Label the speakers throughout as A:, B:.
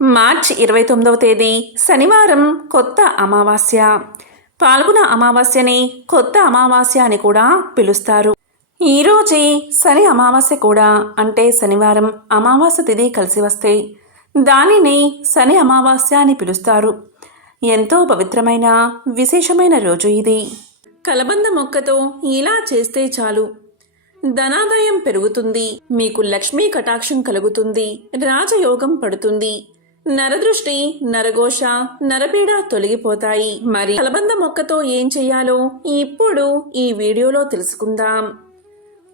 A: March ఇరవై తొమ్మిదవ తేదీ శనివారం కొత్త అమావాస్య. పాల్గొన అమావాస్యని కొత్త అమావాస్య అని కూడా పిలుస్తారు. ఈరోజే శని అమావాస్య కూడా అంటే శనివారం అమావాస్య తిథి కలిసి వస్తే దానిని శని అమావాస్య అని పిలుస్తారు. ఎంతో పవిత్రమైన విశేషమైన రోజు ఇది. కలబంద మొక్కతో ఇలా చేస్తే చాలు. ధనాదాయం పెరుగుతుంది మీకు లక్ష్మీ కటాక్షం కలుగుతుంది రాజయోగం పడుతుంది నరదృష్టి నరఘోష నరపీడ తొలగిపోతాయి. మరి కలబంద మొక్కతో ఏం చెయ్యాలో ఇప్పుడు ఈ వీడియోలో తెలుసుకుందాం.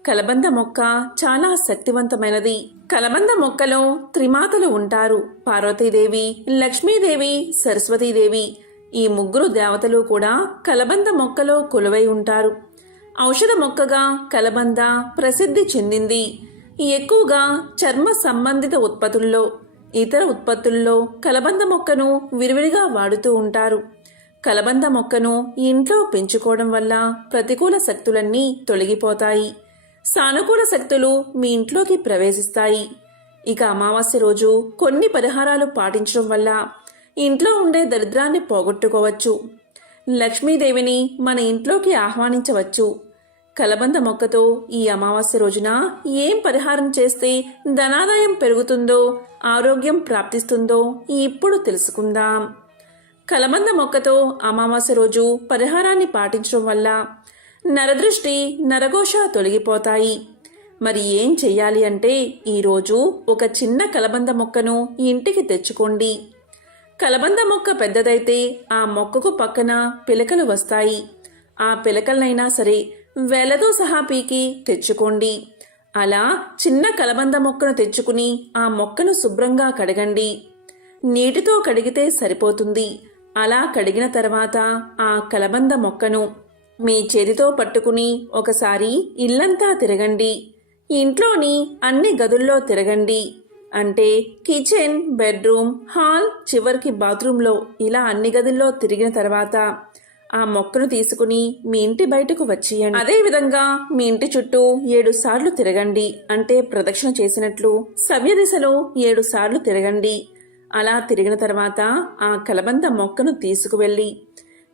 A: కలబంద మొక్క చాలా శక్తివంతమైనది. కలబంద మొక్కలో త్రిమాతలు ఉంటారు. పార్వతీదేవి లక్ష్మీదేవి సరస్వతీదేవి. ఈ ముగ్గురు దేవతలు కూడా కలబంద మొక్కలో కొలువై ఉంటారు. ఔషధ మొక్కగా కలబంద ప్రసిద్ధి చెందింది. ఎక్కువగా చర్మ సంబంధిత ఉత్పత్తుల్లో ఇతర ఉత్పత్తుల్లో కలబంద మొక్కను విరివిడిగా వాడుతూ ఉంటారు. కలబంద మొక్కను ఇంట్లో పెంచుకోవడం వల్ల ప్రతికూల శక్తులన్నీ తొలగిపోతాయి. సానుకూల శక్తులు మీ ఇంట్లోకి ప్రవేశిస్తాయి. ఇక అమావాస్య రోజు కొన్ని పరిహారాలు పాటించడం వల్ల ఇంట్లో ఉండే దరిద్రాన్ని పోగొట్టుకోవచ్చు. లక్ష్మీదేవిని మన ఇంట్లోకి ఆహ్వానించవచ్చు. కలబంద మొక్కతో ఈ అమావాస్య రోజున ఏం పరిహారం చేస్తే ధనాదాయం పెరుగుతుందో ఆరోగ్యం ప్రాప్తిస్తుందో ఇప్పుడు తెలుసుకుందాం. కలబంద మొక్కతో అమావాస్య రోజు పరిహారాన్ని పాటించడం వల్ల నరదృష్టి నరఘోష తొలగిపోతాయి. మరి ఏం చెయ్యాలి అంటే ఈరోజు ఒక చిన్న కలబంద మొక్కను ఇంటికి తెచ్చుకోండి. కలబంద మొక్క పెద్దదైతే ఆ మొక్కకు పక్కన పిలకలు వస్తాయి. ఆ పిలకలనైనా సరే వెలతో సహా పీకి తెచ్చుకోండి. అలా చిన్న కలబంద మొక్కను తెచ్చుకుని ఆ మొక్కను శుభ్రంగా కడగండి. నీటితో కడిగితే సరిపోతుంది. అలా కడిగిన తర్వాత ఆ కలబంద మొక్కను మీ చేతితో పట్టుకుని ఒకసారి ఇల్లంతా తిరగండి. ఇంట్లోని అన్ని గదుల్లో తిరగండి. అంటే కిచెన్ బెడ్రూమ్ హాల్ చివరికి బాత్రూంలో ఇలా అన్ని గదుల్లో తిరిగిన తర్వాత ఆ మొక్కను తీసుకుని మీ ఇంటి బయటకు వచ్చేయండి. అదే విధంగా మీ ఇంటి చుట్టూ ఏడు సార్లు తిరగండి అంటే ప్రదక్షిణ చేసినట్లు సవ్య దిశలో ఏడు సార్లు తిరగండి. అలా తిరిగిన తర్వాత ఆ కలబంద మొక్కను తీసుకువెళ్ళి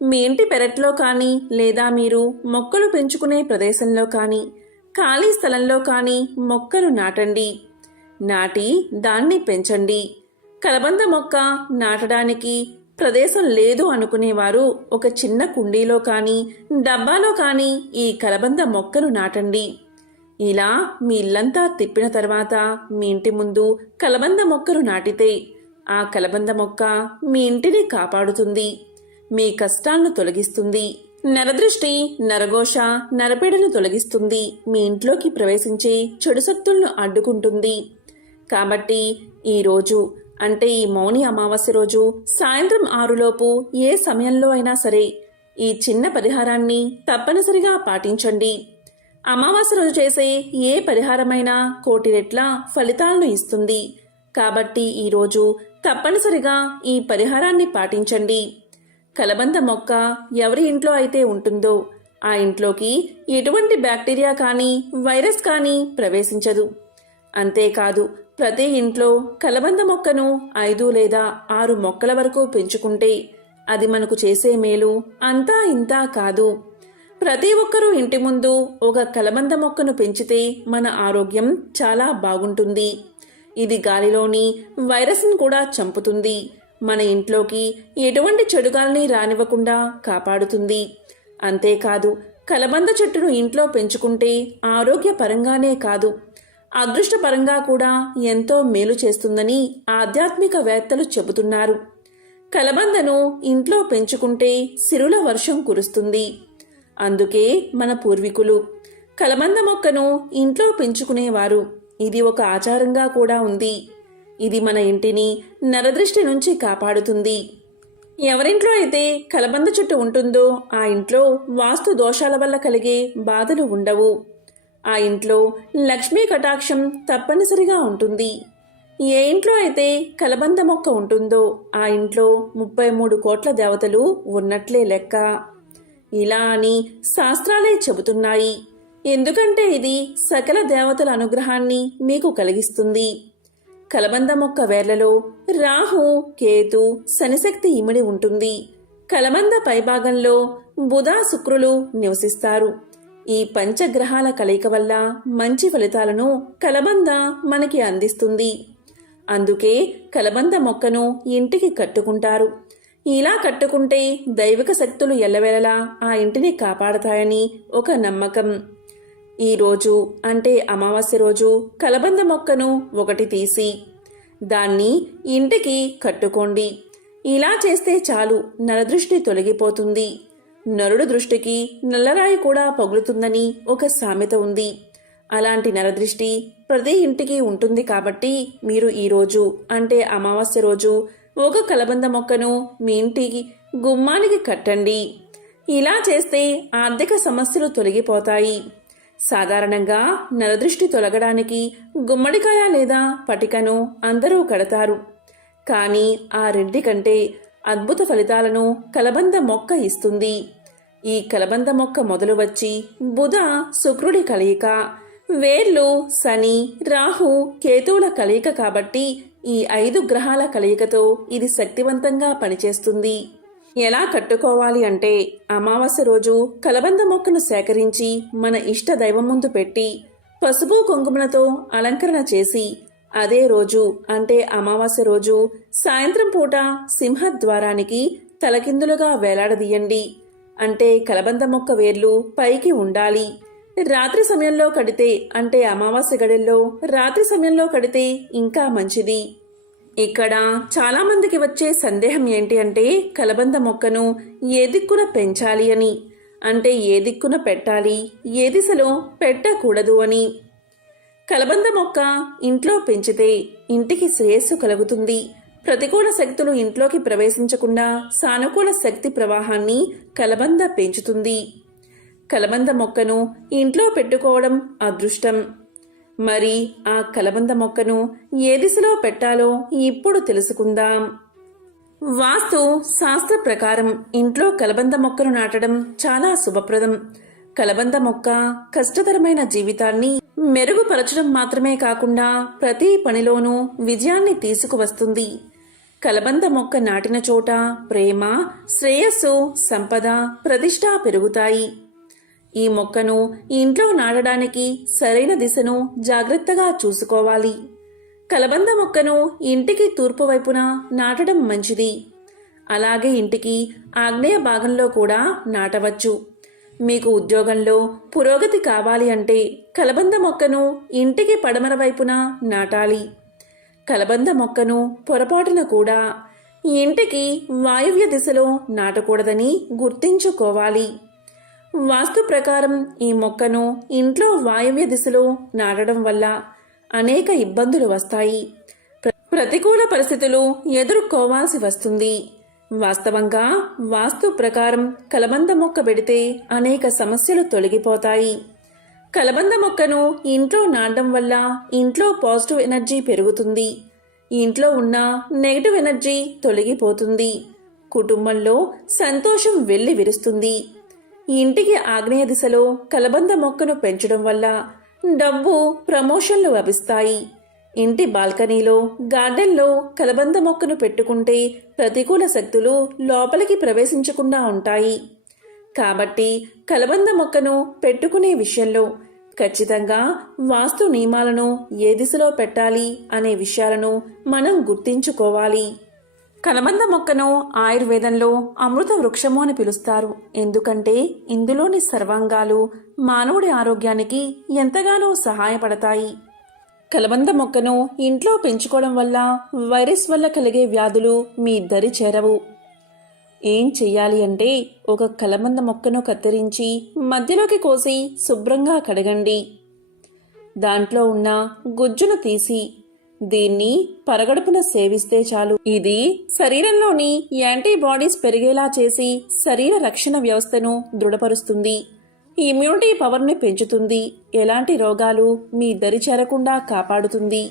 A: మీ ఇంటి పెరట్లో కానీ లేదా మీరు మొక్కలు పెంచుకునే ప్రదేశంలో కానీ ఖాళీ స్థలంలో కానీ మొక్కలు నాటండి. నాటి దాన్ని పెంచండి. కలబంద మొక్క నాటడానికి ప్రదేశం లేదు అనుకునేవారు. ఒక చిన్న కుండీలో కానీ డబ్బాలో కానీ ఈ కలబంద మొక్కను నాటండి. ఇలా మీ ఇల్లంతా తిప్పిన తర్వాత మీ ఇంటి ముందు కలబంద మొక్కను నాటితే ఆ కలబంద మొక్క మీ ఇంటిని కాపాడుతుంది. మీ కష్టాలను తొలగిస్తుంది. నరదృష్టి నరఘోష నరపీడను తొలగిస్తుంది. మీ ఇంట్లోకి ప్రవేశించే చెడు శక్తులను అడ్డుకుంటుంది. కాబట్టి ఈరోజు అంటే ఈ మౌని అమావాస్య రోజు సాయంత్రం ఆరులోపు ఏ సమయంలో అయినా సరే ఈ చిన్న పరిహారాన్ని తప్పనిసరిగా పాటించండి. అమావాస్య రోజు చేసే ఏ పరిహారమైనా కోటి రెట్ల ఫలితాలను ఇస్తుంది. కాబట్టి ఈరోజు తప్పనిసరిగా ఈ పరిహారాన్ని పాటించండి. కలబంద మొక్క ఎవరి ఇంట్లో అయితే ఉంటుందో ఆ ఇంట్లోకి ఎటువంటి బ్యాక్టీరియా కానీ వైరస్ కానీ ప్రవేశించదు. అంతేకాదు ప్రతి ఇంట్లో కలబంద మొక్కను ఐదు లేదా ఆరు మొక్కల వరకు పెంచుకుంటే అది మనకు చేసే మేలు అంతా ఇంతా కాదు. ప్రతి ఒక్కరూ ఇంటి ముందు ఒక కలబంద మొక్కను పెంచితే మన ఆరోగ్యం చాలా బాగుంటుంది. ఇది గాలిలోని వైరస్ను కూడా చంపుతుంది. మన ఇంట్లోకి ఎటువంటి చెడుగాల్ని రానివ్వకుండా కాపాడుతుంది. అంతేకాదు కలబంద చెట్టును ఇంట్లో పెంచుకుంటే ఆరోగ్యపరంగానే కాదు. అదృష్టపరంగా కూడా ఎంతో మేలు చేస్తుందని ఆధ్యాత్మికవేత్తలు చెబుతున్నారు. కలబందను ఇంట్లో పెంచుకుంటే సిరుల వర్షం కురుస్తుంది. అందుకే మన పూర్వీకులు కలబంద మొక్కను ఇంట్లో పెంచుకునేవారు. ఇది ఒక ఆచారంగా కూడా ఉంది. ఇది మన ఇంటిని నరదృష్టి నుంచి కాపాడుతుంది. ఎవరింట్లో అయితే కలబంద చెట్టు ఉంటుందో ఆ ఇంట్లో వాస్తు దోషాల వల్ల కలిగే బాధలు ఉండవు. ఆ ఇంట్లో లక్ష్మీ కటాక్షం తప్పనిసరిగా ఉంటుంది. ఏ ఇంట్లో అయితే కలబంద మొక్క ఉంటుందో ఆ ఇంట్లో ముప్పై మూడు కోట్ల దేవతలు ఉన్నట్లే లెక్క. ఇలా అని శాస్త్రాలే చెబుతున్నాయి. ఎందుకంటే ఇది సకల దేవతల అనుగ్రహాన్ని మీకు కలిగిస్తుంది. కలబంద మొక్క వేర్లలో రాహు కేతు శనిశక్తి ఇమిడి ఉంటుంది. కలబంద పైభాగంలో బుధ శుక్రులు నివసిస్తారు. ఈ పంచగ్రహాల కలయిక వల్ల మంచి ఫలితాలను కలబంద మనకి అందిస్తుంది. అందుకే కలబంద మొక్కను ఇంటికి కట్టుకుంటారు. ఇలా కట్టుకుంటే దైవిక శక్తులు ఎల్లవేళలా ఆ ఇంటిని కాపాడతాయని ఒక నమ్మకం. ఈరోజు అంటే అమావాస్య రోజు కలబంద మొక్కను ఒకటి తీసి దాన్ని ఇంటికి కట్టుకోండి. ఇలా చేస్తే చాలు నరదృష్టి తొలగిపోతుంది. నరుడు దృష్టికి నల్లరాయి కూడా పగులుతుందని ఒక సామెత ఉంది. అలాంటి నరదృష్టి ప్రతి ఇంటికి ఉంటుంది కాబట్టి మీరు ఈ రోజు అంటే అమావాస్య రోజు ఒక కలబంద మొక్కను మీ ఇంటికి గుమ్మానికి కట్టండి. ఇలా చేస్తే ఆర్థిక సమస్యలు తొలగిపోతాయి. సాధారణంగా నరదృష్టి తొలగడానికి గుమ్మడికాయ లేదా పటికను అందరూ కడతారు. కానీ ఆ రెడ్డి కంటే అద్భుత ఫలితాలను కలబంద మొక్క ఇస్తుంది. ఈ కలబంద మొక్క మొదలు వచ్చి బుధ శుక్రుడి కలయిక వేర్లు శని రాహు కేతువుల కలయిక కాబట్టి ఈ ఐదు గ్రహాల కలయికతో ఇది శక్తివంతంగా పనిచేస్తుంది. ఎలా కట్టుకోవాలి అంటే అమావాస్య రోజు కలబంద మొక్కను సేకరించి మన ఇష్ట దైవం ముందు పెట్టి పసుపు కుంకుమలతో అలంకరణ చేసి అదే రోజు అంటే అమావాస్య రోజు సాయంత్రం పూట సింహద్వారానికి తలకిందులుగా వేలాడదీయండి. అంటే కలబంద మొక్క వేర్లు పైకి ఉండాలి. రాత్రి సమయంలో కడితే అంటే అమావాస్య గడిల్లో రాత్రి సమయంలో కడితే ఇంకా మంచిది. ఇక్కడ చాలామందికి వచ్చే సందేహం ఏంటి అంటే కలబంద మొక్కను ఏ దిక్కున పెంచాలి అని. అంటే ఏ దిక్కున పెట్టాలి ఏ దిశలో పెట్టకూడదు అని. కలబంద మొక్క ఇంట్లో పెంచితే ఇంటికి శ్రేయస్సు కలుగుతుంది. ప్రతికూల శక్తులు ఇంట్లోకి ప్రవేశించకుండా సానుకూల శక్తి ప్రవాహాన్ని కలబంద పెంచుతుంది. కలబంద మొక్కను ఇంట్లో పెట్టుకోవడం అదృష్టం. మరి ఆ కలబంద మొక్కను ఏ దిశలో పెట్టాలో ఇప్పుడు తెలుసుకుందాం. వాస్తు శాస్త్ర ప్రకారం ఇంట్లో కలబంద మొక్కను నాటడం చాలా శుభప్రదం. కలబంద మొక్క కష్టతరమైన జీవితాన్ని మెరుగుపరచడం మాత్రమే కాకుండా ప్రతి పనిలోనూ విజయాన్ని తీసుకువస్తుంది. కలబంద మొక్క నాటిన చోట ప్రేమ శ్రేయస్సు సంపద ప్రతిష్ట పెరుగుతాయి. ఈ మొక్కను ఇంట్లో నాటడానికి సరైన దిశను జాగ్రత్తగా చూసుకోవాలి. కలబంద మొక్కను ఇంటికి తూర్పు వైపున నాటడం మంచిది. అలాగే ఇంటికి ఆగ్నేయ భాగంలో కూడా నాటవచ్చు. మీకు ఉద్యోగంలో పురోగతి కావాలి అంటే కలబంద మొక్కను ఇంటికి పడమర వైపున నాటాలి. కలబంద మొక్కను పొరపాటున కూడా. ఇంటికి వాయువ్య దిశలో నాటకూడదని గుర్తించుకోవాలి. వాస్తు ప్రకారం ఈ మొక్కను ఇంట్లో వాయవ్య దిశలో నాటడం వల్ల అనేక ఇబ్బందులు వస్తాయి. ప్ర- ప్రతికూల పరిస్థితులు ఎదుర్కోవాల్సి వస్తుంది. వాస్తవంగా వాస్తు ప్రకారం కలబంద మొక్క పెడితే అనేక సమస్యలు తొలగిపోతాయి. కలబంద మొక్కను ఇంట్లో నాటడం వల్ల ఇంట్లో పాజిటివ్ ఎనర్జీ పెరుగుతుంది. ఇంట్లో ఉన్న నెగటివ్ ఎనర్జీ తొలగిపోతుంది. కుటుంబంలో సంతోషం వెళ్ళి విరుస్తుంది. ఇంటికి ఆగ్నేయ దిశలో కలబంద మొక్కను పెంచడం వల్ల డబ్బు ప్రమోషన్లు లభిస్తాయి. ఇంటి బాల్కనీలో గార్డెన్లో కలబంద మొక్కను పెట్టుకుంటే ప్రతికూల శక్తులు లోపలికి ప్రవేశించకుండా ఉంటాయి. కాబట్టి కలబంద మొక్కను పెట్టుకునే విషయంలో ఖచ్చితంగా వాస్తు నియమాలను ఏ దిశలో పెట్టాలి అనే విషయాలను మనం గుర్తించుకోవాలి. కలబంద మొక్కను ఆయుర్వేదంలో అమృత వృక్షము అని పిలుస్తారు. ఎందుకంటే ఇందులోని సర్వాంగాలు మానవుడి ఆరోగ్యానికి ఎంతగానో సహాయపడతాయి. కలబంద మొక్కను ఇంట్లో పెంచుకోవడం వల్ల వైరస్ వల్ల కలిగే వ్యాధులు మీ దరి చేరవు. ఏం చెయ్యాలి అంటే ఒక కలబంద మొక్కను కత్తిరించి మధ్యలోకి కోసి శుభ్రంగా కడగండి. దాంట్లో ఉన్న గుజ్జును తీసి దీన్ని పరగడుపున సేవిస్తే చాలు. ఇది శరీరంలోని యాంటీబాడీస్ పెరిగేలా చేసి శరీర రక్షణ వ్యవస్థను దృఢపరుస్తుంది. ఇమ్యూనిటీ పవర్ని పెంచుతుంది. ఎలాంటి రోగాలు మీ దరి చేరకుండా కాపాడుతుంది.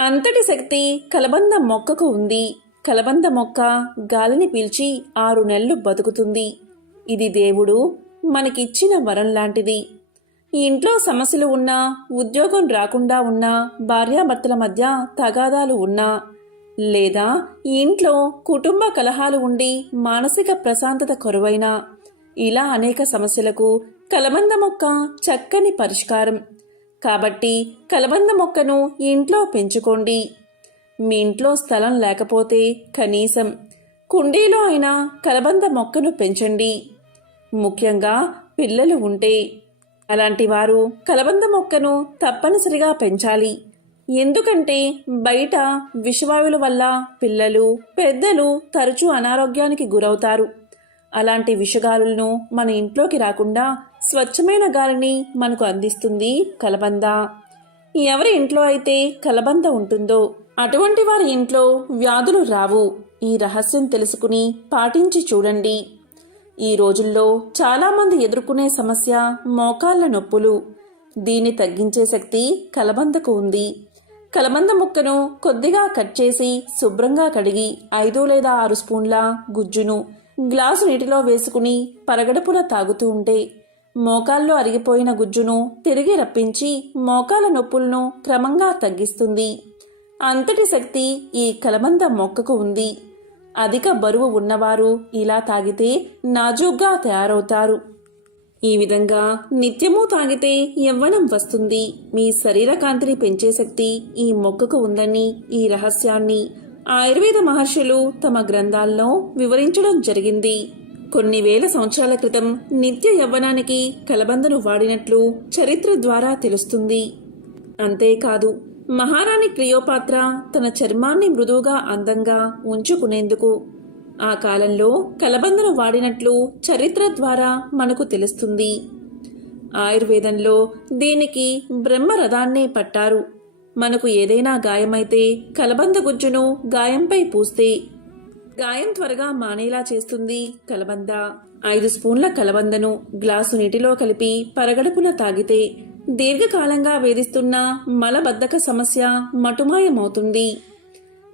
A: అంతటి శక్తి కలబంద మొక్కకు ఉంది. కలబంద మొక్క గాలిని పీల్చి ఆరు నెలలు బతుకుతుంది. ఇది దేవుడు మనకిచ్చిన వరం లాంటిది. ఇంట్లో సమస్యలు ఉన్నా ఉద్యోగం రాకుండా ఉన్నా భార్యాభర్తల మధ్య తగాదాలు ఉన్నా లేదా ఇంట్లో కుటుంబ కలహాలు ఉండి మానసిక ప్రశాంతత కొరవైనా ఇలా అనేక సమస్యలకు కలబంద మొక్క చక్కని పరిష్కారం. కాబట్టి కలబంద మొక్కను ఇంట్లో పెంచుకోండి. మీ ఇంట్లో స్థలం లేకపోతే కనీసం కుండీలో అయినా కలబంద మొక్కను పెంచండి. ముఖ్యంగా పిల్లలు ఉంటే అలాంటి వారు కలబంద మొక్కను తప్పనిసరిగా పెంచాలి. ఎందుకంటే బయట విషవాయువుల వల్ల పిల్లలు పెద్దలు తరచూ అనారోగ్యానికి గురవుతారు. అలాంటి విషగాలులను మన ఇంట్లోకి రాకుండా స్వచ్ఛమైన గాలిని మనకు అందిస్తుంది కలబంద. ఎవరి ఇంట్లో అయితే కలబంద ఉంటుందో అటువంటి వారి ఇంట్లో వ్యాధులు రావు. ఈ రహస్యం తెలుసుకుని పాటించి చూడండి. ఈ రోజుల్లో చాలామంది ఎదుర్కొనే సమస్య మోకాళ్ళ నొప్పులు. దీన్ని తగ్గించే శక్తి కలబందకు ఉంది. కలబంద ముక్కను కొద్దిగా కట్ చేసి శుభ్రంగా కడిగి ఐదు లేదా ఆరు స్పూన్ల గుజ్జును గ్లాసు నీటిలో వేసుకుని పరగడుపున తాగుతూ ఉంటే మోకాల్లో అరిగిపోయిన గుజ్జును తిరిగి రప్పించి మోకాల నొప్పులను క్రమంగా తగ్గిస్తుంది. అంతటి శక్తి ఈ కలబంద మొక్కకు ఉంది. అధిక బరువు ఉన్నవారు ఇలా తాగితే నాజూగ్గా తయారవుతారు. ఈ విధంగా నిత్యము తాగితే యవ్వనం వస్తుంది. మీ శరీర కాంతిని పెంచే శక్తి ఈ మొక్కకు ఉందని ఈ రహస్యాన్ని ఆయుర్వేద మహర్షులు తమ గ్రంథాల్లో వివరించడం జరిగింది. కొన్ని వేల సంవత్సరాల క్రితం నిత్య యవ్వనానికి కలబందను వాడినట్లు చరిత్ర ద్వారా తెలుస్తుంది. అంతేకాదు మహారాణి క్లియోపాత్ర తన చర్మాన్ని మృదువుగా అందంగా ఉంచుకునేందుకు. ఆ కాలంలో కలబందను వాడినట్లు చరిత్ర ద్వారా మనకు తెలుస్తుంది. ఆయుర్వేదంలో దీనికి బ్రహ్మరథాన్నే పట్టారు. మనకు ఏదైనా గాయమైతే కలబంద గుజ్జును గాయంపై పూస్తే. గాయం త్వరగా మానేలా చేస్తుంది కలబంద. ఐదు స్పూన్ల కలబందను గ్లాసు నీటిలో కలిపి పరగడుపున తాగితే దీర్ఘకాలంగా వేధిస్తున్న మలబద్ధక సమస్య మటుమాయమవుతుంది.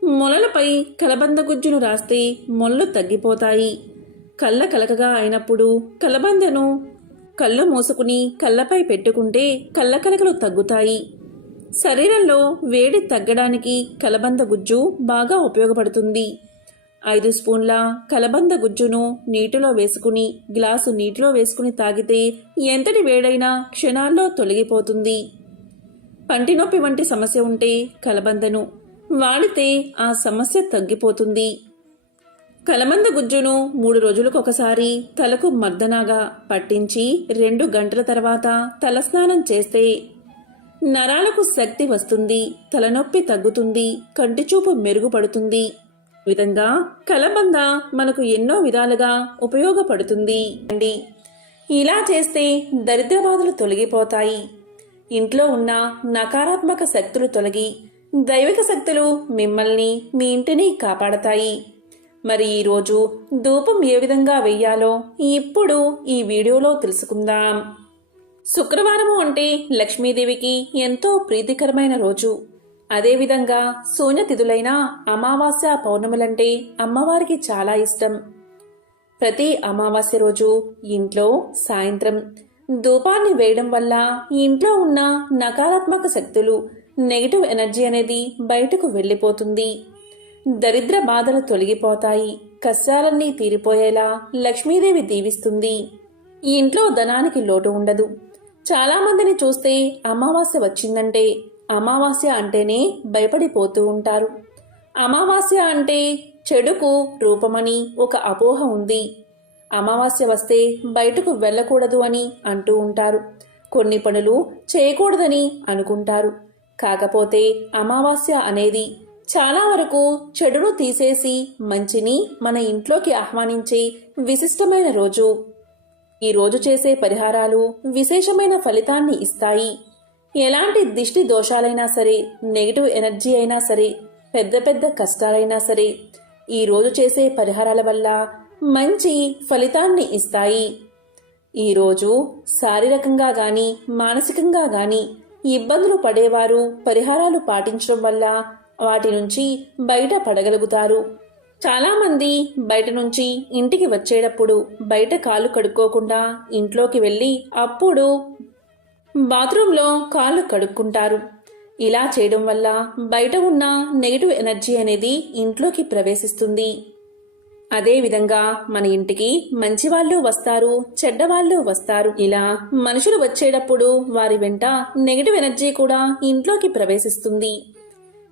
A: మొలలపై కలబంద గుజ్జును రాస్తే మొల్లు తగ్గిపోతాయి. కళ్ళ కలకగా అయినప్పుడు కలబందను కళ్ళు మూసుకుని కళ్ళపై పెట్టుకుంటే కళ్ళ కలకలు తగ్గుతాయి. శరీరంలో వేడి తగ్గడానికి కలబంద గుజ్జు బాగా ఉపయోగపడుతుంది. ఐదు స్పూన్ల కలబంద గుజ్జును నీటిలో వేసుకుని గ్లాసు నీటిలో వేసుకుని తాగితే ఎంతటి వేడైనా క్షణాల్లో తొలగిపోతుంది. పంటి నొప్పి వంటి సమస్య ఉంటే కలబందను వాడితే ఆ సమస్య తగ్గిపోతుంది. కలబంద గుజ్జును మూడు రోజులకు ఒకసారి తలకు మర్దనాగా పట్టించి రెండు గంటల తర్వాత తలస్నానం చేస్తే నరాలకు శక్తి వస్తుంది తలనొప్పి తగ్గుతుంది కంటిచూపు మెరుగుపడుతుంది. విధంగా కలబంద మనకు ఎన్నో విధాలుగా ఉపయోగపడుతుంది. అండి. ఇలా చేస్తే దరిద్ర బాధలు తొలగిపోతాయి. ఇంట్లో ఉన్న నకారాత్మక శక్తులు తొలగి దైవిక శక్తులు మిమ్మల్ని మీ ఇంటిని కాపాడతాయి. మరి ఈరోజు ధూపం ఏ విధంగా వెయ్యాలో ఇప్పుడు ఈ వీడియోలో తెలుసుకుందాం. శుక్రవారము అంటే లక్ష్మీదేవికి ఎంతో ప్రీతికరమైన రోజు. అదేవిధంగా శూన్యతిథులైన అమావాస్య పౌర్ణములంటే అమ్మవారికి చాలా ఇష్టం. ప్రతి అమావాస్య రోజు ఇంట్లో సాయంత్రం ధూపాన్ని వేయడం వల్ల ఇంట్లో ఉన్న నకారాత్మక శక్తులు నెగిటివ్ ఎనర్జీ అనేది బయటకు వెళ్ళిపోతుంది. దరిద్ర బాధలు తొలగిపోతాయి. కష్టాలన్నీ తీరిపోయేలా లక్ష్మీదేవి దీవిస్తుంది. ఇంట్లో ధనానికి లోటు ఉండదు. చాలామందిని చూస్తే అమావాస్య వచ్చిందంటే అమావాస్య అంటేనే భయపడిపోతూ ఉంటారు. అమావాస్య అంటే చెడుకు రూపమని ఒక అపోహ ఉంది. అమావాస్య వస్తే బయటకు వెళ్ళకూడదు అని అంటూ ఉంటారు. కొన్ని పనులు చేయకూడదని అనుకుంటారు. కాకపోతే అమావాస్య అనేది చాలా వరకు చెడును తీసేసి మంచిని మన ఇంట్లోకి ఆహ్వానించే విశిష్టమైన రోజు. ఈ రోజు చేసే పరిహారాలు విశేషమైన ఫలితాన్ని ఇస్తాయి. ఎలాంటి దిష్టి దోషాలైనా సరే నెగిటివ్ ఎనర్జీ అయినా సరే పెద్ద పెద్ద కష్టాలైనా సరే ఈరోజు చేసే పరిహారాల వల్ల మంచి ఫలితాన్ని ఇస్తాయి. ఈరోజు శారీరకంగా గాని మానసికంగా గాని ఇబ్బందులు పడేవారు పరిహారాలు పాటించడం వల్ల వాటి నుంచి బయట పడగలుగుతారు. చాలామంది బయట నుంచి ఇంటికి వచ్చేటప్పుడు బయట కాలు కడుక్కోకుండా ఇంట్లోకి వెళ్ళి అప్పుడు బాత్రూంలో కాళ్ళు కడుక్కుంటారు. ఇలా చేయడం వల్ల బయట ఉన్న నెగిటివ్ ఎనర్జీ అనేది ఇంట్లోకి ప్రవేశిస్తుంది. అదేవిధంగా మన ఇంటికి మంచి వాళ్ళు వస్తారు చెడ్డవాళ్ళు వస్తారు. ఇలా మనుషులు వచ్చేటప్పుడు వారి వెంట నెగిటివ్ ఎనర్జీ కూడా ఇంట్లోకి ప్రవేశిస్తుంది.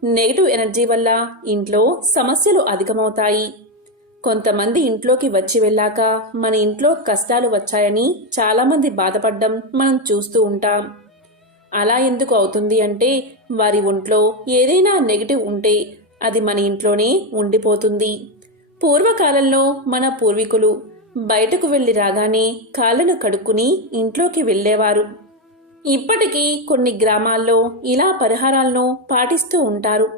A: నెగిటివ్ ఎనర్జీ వల్ల ఇంట్లో సమస్యలు అధికమవుతాయి. కొంతమంది ఇంట్లోకి వచ్చి వెళ్ళాక మన ఇంట్లో కష్టాలు వచ్చాయని చాలామంది బాధపడ్డం మనం చూస్తూ ఉంటాం. అలా ఎందుకు అవుతుంది అంటే వారి ఒంట్లో ఏదైనా నెగిటివ్ ఉంటే అది మన ఇంట్లోనే ఉండిపోతుంది. పూర్వకాలంలో మన పూర్వీకులు బయటకు వెళ్ళి రాగానే కాళ్ళను కడుక్కుని ఇంట్లోకి వెళ్ళేవారు. ఇప్పటికీ కొన్ని గ్రామాల్లో ఇలా పరిహారాలను పాటిస్తూ ఉంటారు.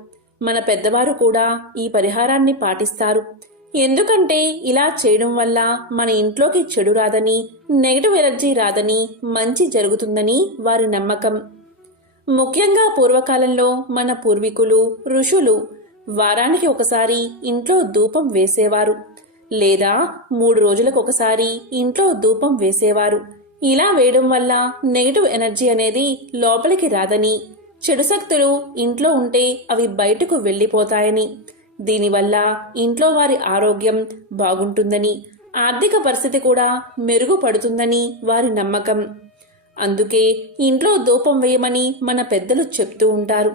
A: మన పెద్దవారు కూడా ఈ పరిహారాన్ని పాటిస్తారు. ఎందుకంటే ఇలా చేయడం వల్ల మన ఇంట్లోకి చెడు రాదని నెగటివ్ ఎనర్జీ రాదని మంచి జరుగుతుందని వారి నమ్మకం. ముఖ్యంగా పూర్వకాలంలో మన పూర్వీకులు ఋషులు వారానికి ఒకసారి ఇంట్లో ధూపం వేసేవారు. లేదా మూడు రోజులకు ఒకసారి ఇంట్లో ధూపం వేసేవారు. ఇలా వేయడం వల్ల నెగిటివ్ ఎనర్జీ అనేది లోపలికి రాదని చెడు శక్తులు ఇంట్లో ఉంటే అవి బయటకు వెళ్ళిపోతాయని. దీనివల్ల ఇంట్లో వారి ఆరోగ్యం బాగుంటుందని ఆర్థిక పరిస్థితి కూడా మెరుగుపడుతుందని వారి నమ్మకం. అందుకే ఇంట్లో ధూపం వేయమని మన పెద్దలు చెప్తూ ఉంటారు.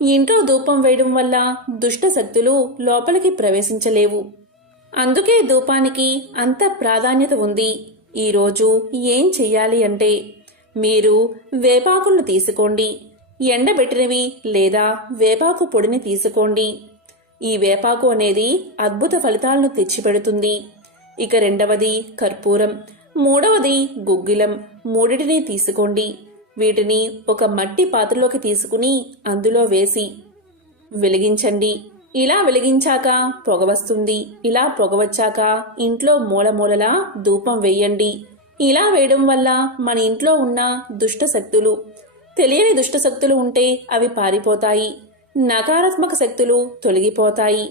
A: ఇంట్లో ధూపం వేయడం వల్ల దుష్ట శక్తులు లోపలికి ప్రవేశించలేవు. అందుకే ధూపానికి అంత ప్రాధాన్యత ఉంది. ఈరోజు ఏం చెయ్యాలి అంటే మీరు వేపాకులను తీసుకోండి. ఎండబెట్టినవి లేదా వేపాకు పొడిని తీసుకోండి. ఈ వేపాకు అనేది అద్భుత ఫలితాలను తెచ్చిపెడుతుంది. ఇక రెండవది కర్పూరం. మూడవది గుగ్గిలం. మూడిటిని తీసుకోండి. వీటిని ఒక మట్టి పాత్రలోకి తీసుకుని అందులో వేసి వెలిగించండి. ఇలా వెలిగించాక పొగ వస్తుంది. ఇలా పొగ వచ్చాక ఇంట్లో మూల మూలలా ధూపం వేయండి. ఇలా వేయడం వల్ల మన ఇంట్లో ఉన్న దుష్ట శక్తులు తెలియని దుష్ట శక్తులు ఉంటే అవి పారిపోతాయి. నకారాత్మక శక్తులు తొలగిపోతాయి.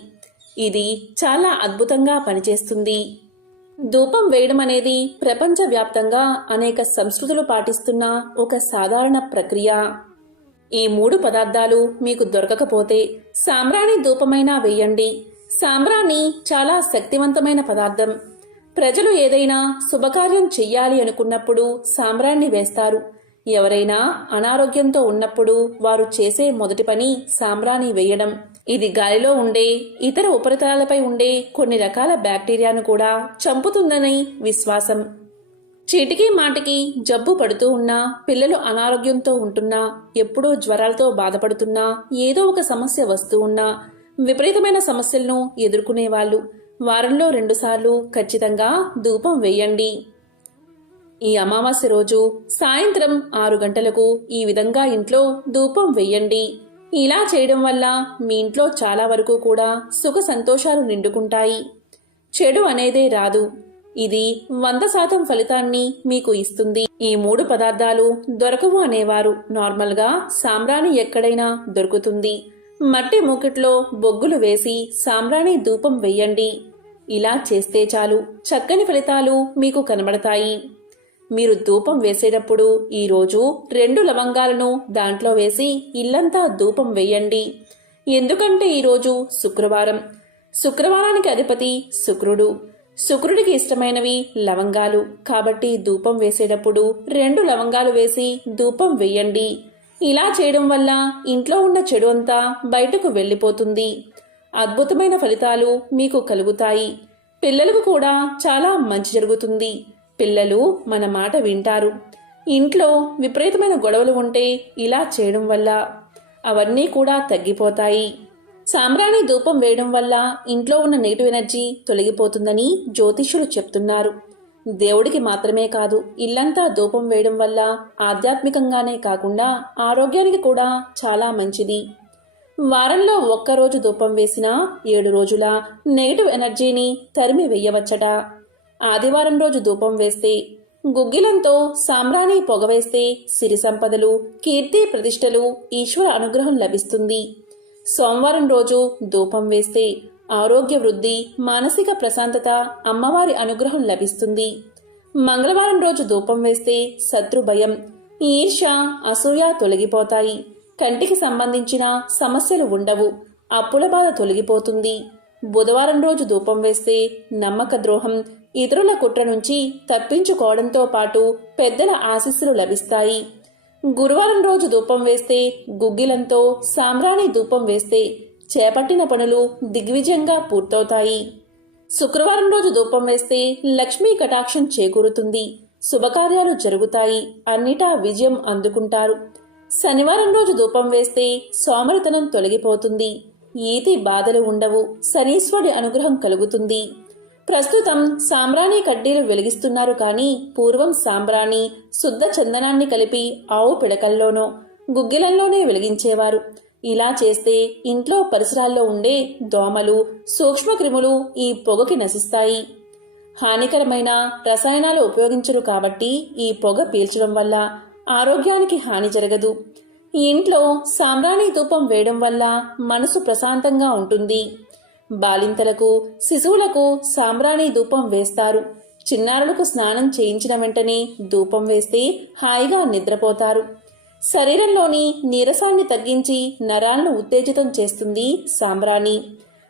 A: ఇది చాలా అద్భుతంగా పనిచేస్తుంది. ధూపం వేయడం అనేది ప్రపంచవ్యాప్తంగా అనేక సంస్కృతులు పాటిస్తున్న ఒక సాధారణ ప్రక్రియ. ఈ మూడు పదార్థాలు మీకు దొరకకపోతే సాంబ్రాణి ధూపమైనా వేయండి. సాంబ్రాణి చాలా శక్తివంతమైన పదార్థం. ప్రజలు ఏదైనా శుభకార్యం చెయ్యాలి అనుకున్నప్పుడు సాంబ్రాన్ని వేస్తారు. ఎవరైనా అనారోగ్యంతో ఉన్నప్పుడు వారు చేసే మొదటి పని సాంబ్రాణి వేయడం. ఇది గాలిలో ఉండే ఇతర ఉపరితలాలపై ఉండే కొన్ని రకాల బ్యాక్టీరియాను కూడా చంపుతుందని విశ్వాసం. చీటికి మాటికి జబ్బు పడుతూ ఉన్నా పిల్లలు అనారోగ్యంతో ఉంటున్నా ఎప్పుడూ జ్వరాలతో బాధపడుతున్నా ఏదో ఒక సమస్య వస్తూ ఉన్నా విపరీతమైన సమస్యలను ఎదుర్కొనేవాళ్ళు. వారంలో రెండుసార్లు ఖచ్చితంగా ధూపం వేయండి. ఈ అమావాస్య రోజు సాయంత్రం ఆరు గంటలకు ఈ విధంగా ఇంట్లో ధూపం వెయ్యండి. ఇలా చేయడం వల్ల మీ ఇంట్లో చాలా వరకు కూడా సుఖ సంతోషాలు నిండుకుంటాయి. చెడు అనేదే రాదు. ఇది వంద శాతం ఫలితాన్ని మీకు ఇస్తుంది. ఈ మూడు పదార్థాలు దొరకవు అనేవారు. నార్మల్గా సాంబ్రాణి ఎక్కడైనా దొరుకుతుంది. మట్టి మూకిట్లో బొగ్గులు వేసి సాంబ్రాణి ధూపం వెయ్యండి. ఇలా చేస్తే చాలు. చక్కని ఫలితాలు మీకు కనబడతాయి. మీరు ధూపం వేసేటప్పుడు ఈరోజు రెండు లవంగాలను దాంట్లో వేసి ఇల్లంతా ధూపం వేయండి. ఎందుకంటే ఈరోజు శుక్రవారం. శుక్రవారానికి అధిపతి శుక్రుడు. శుక్రుడికి ఇష్టమైనవి లవంగాలు. కాబట్టి ధూపం వేసేటప్పుడు రెండు లవంగాలు వేసి ధూపం వేయండి. ఇలా చేయడం వల్ల ఇంట్లో ఉన్న చెడు అంతా బయటకు వెళ్ళిపోతుంది. అద్భుతమైన ఫలితాలు మీకు కలుగుతాయి. పిల్లలకు కూడా చాలా మంచి జరుగుతుంది. పిల్లలు మన మాట వింటారు. ఇంట్లో విపరీతమైన గొడవలు ఉంటే ఇలా చేయడం వల్ల అవన్నీ కూడా తగ్గిపోతాయి. సాంబ్రాణి ధూపం వేయడం వల్ల ఇంట్లో ఉన్న నెగిటివ్ ఎనర్జీ తొలగిపోతుందని జ్యోతిష్యులు చెప్తున్నారు. దేవుడికి మాత్రమే కాదు ఇల్లంతా ధూపం వేయడం వల్ల ఆధ్యాత్మికంగానే కాకుండా ఆరోగ్యానికి కూడా చాలా మంచిది. వారంలో ఒక్కరోజు ధూపం వేసినా ఏడు రోజుల నెగిటివ్ ఎనర్జీని తరిమి వేయవచ్చట. ఆదివారం రోజు ధూపం వేస్తే గుగ్గిలంతో సామ్రాణి పొగవేస్తే సిరి సంపదలు కీర్తి ప్రతిష్టలు ఈశ్వర అనుగ్రహం లభిస్తుంది. సోమవారం రోజు ధూపం వేస్తే ఆరోగ్య వృద్ధి మానసిక ప్రశాంతత అమ్మవారి అనుగ్రహం లభిస్తుంది. మంగళవారం రోజు ధూపం వేస్తే శత్రు భయం ఈర్ష అసూయ తొలగిపోతాయి. కంటికి సంబంధించిన సమస్యలు ఉండవు అప్పుల బాధ తొలగిపోతుంది. బుధవారం రోజు ధూపం వేస్తే నమ్మక ద్రోహం ఇతరుల కుట్ర నుంచి తప్పించుకోవడంతో పాటు పెద్దల ఆశీస్సులు లభిస్తాయి. గురువారం రోజు ధూపం వేస్తే గుగ్గిలంతో సాంబ్రాణి ధూపం వేస్తే చేపట్టిన పనులు దిగ్విజయంగా పూర్తవుతాయి. శుక్రవారం రోజు ధూపం వేస్తే లక్ష్మీ కటాక్షం చేకూరుతుంది. శుభకార్యాలు జరుగుతాయి. అన్నిటా విజయం అందుకుంటారు. శనివారం రోజు ధూపం వేస్తే సోమరితనం తొలగిపోతుంది. ఈతి బాధలు ఉండవు. శనీశ్వరుడి అనుగ్రహం కలుగుతుంది. ప్రస్తుతం సాంబ్రాణి కడ్డీలు వెలిగిస్తున్నారు కానీ పూర్వం సాంబ్రాణి శుద్ధ చందనాన్ని కలిపి ఆవు పిడకల్లోనో గుగ్గిలంలోనే వెలిగించేవారు. ఇలా చేస్తే ఇంట్లో పరిసరాల్లో ఉండే దోమలు సూక్ష్మక్రిములు ఈ పొగకి నశిస్తాయి. హానికరమైన రసాయనాలు ఉపయోగించరు కాబట్టి ఈ పొగ పీల్చడం వల్ల ఆరోగ్యానికి హాని జరగదు. ఈ ఇంట్లో సాంబ్రాణి ధూపం వేయడం వల్ల మనసు ప్రశాంతంగా ఉంటుంది. బాలింతలకు శిశువులకు సాంబ్రాణి ధూపం వేస్తారు. చిన్నారులకు స్నానం చేయించిన వెంటనే ధూపం వేస్తే హాయిగా నిద్రపోతారు. శరీరంలోని నీరసాన్ని తగ్గించి నరాలను ఉత్తేజితం చేస్తుంది సాంబ్రాణి.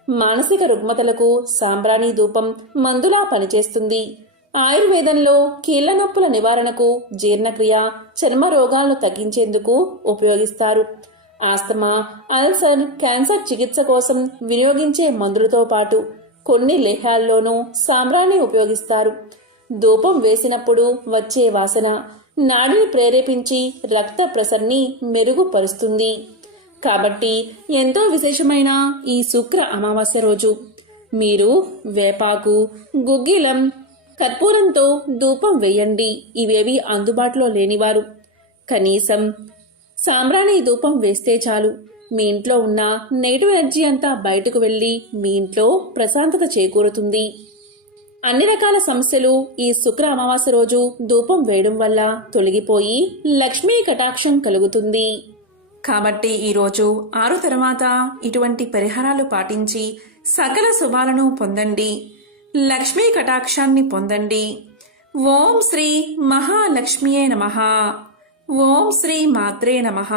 A: మానసిక రుగ్మతలకు సాంబ్రాణి ధూపం మందులా పనిచేస్తుంది. ఆయుర్వేదంలో కీళ్ళ నొప్పుల నివారణకు జీర్ణక్రియ చర్మ రోగాలను తగ్గించేందుకు ఉపయోగిస్తారు. ఆస్తమా అల్సర్ క్యాన్సర్ చికిత్స కోసం వినియోగించే మందులతో పాటు కొన్ని లేహాల్లోనూ సాంబ్రాన్ని ఉపయోగిస్తారు. ధూపం వేసినప్పుడు వచ్చే వాసన నాడిని ప్రేరేపించి రక్త ప్రసరణని మెరుగుపరుస్తుంది. కాబట్టి ఎంతో విశేషమైన ఈ శుక్ర అమావాస్య రోజు. మీరు వేపాకు గుగ్గిలం కర్పూరంతో ధూపం వేయండి. ఇవేవి అందుబాటులో లేనివారు. కనీసం సాంబ్రాణి ధూపం వేస్తే చాలు. మీ ఇంట్లో ఉన్న నెగిటివ్ ఎనర్జీ అంతా బయటకు వెళ్ళి మీ ఇంట్లో ప్రశాంతత చేకూరుతుంది. అన్ని రకాల సమస్యలు ఈ శుక్ర అమావాస్య రోజు ధూపం వేయడం వల్ల తొలగిపోయి లక్ష్మీ కటాక్షం కలుగుతుంది. కాబట్టి ఈరోజు ఆరు తర్వాత ఇటువంటి పరిహారాలు పాటించి సకల శుభాలను పొందండి. లక్ష్మీ కటాక్షాన్ని పొందండి. ఓం శ్రీ మహాలక్ష్మియే నమః. ఓం శ్రీ మాత్రే నమః.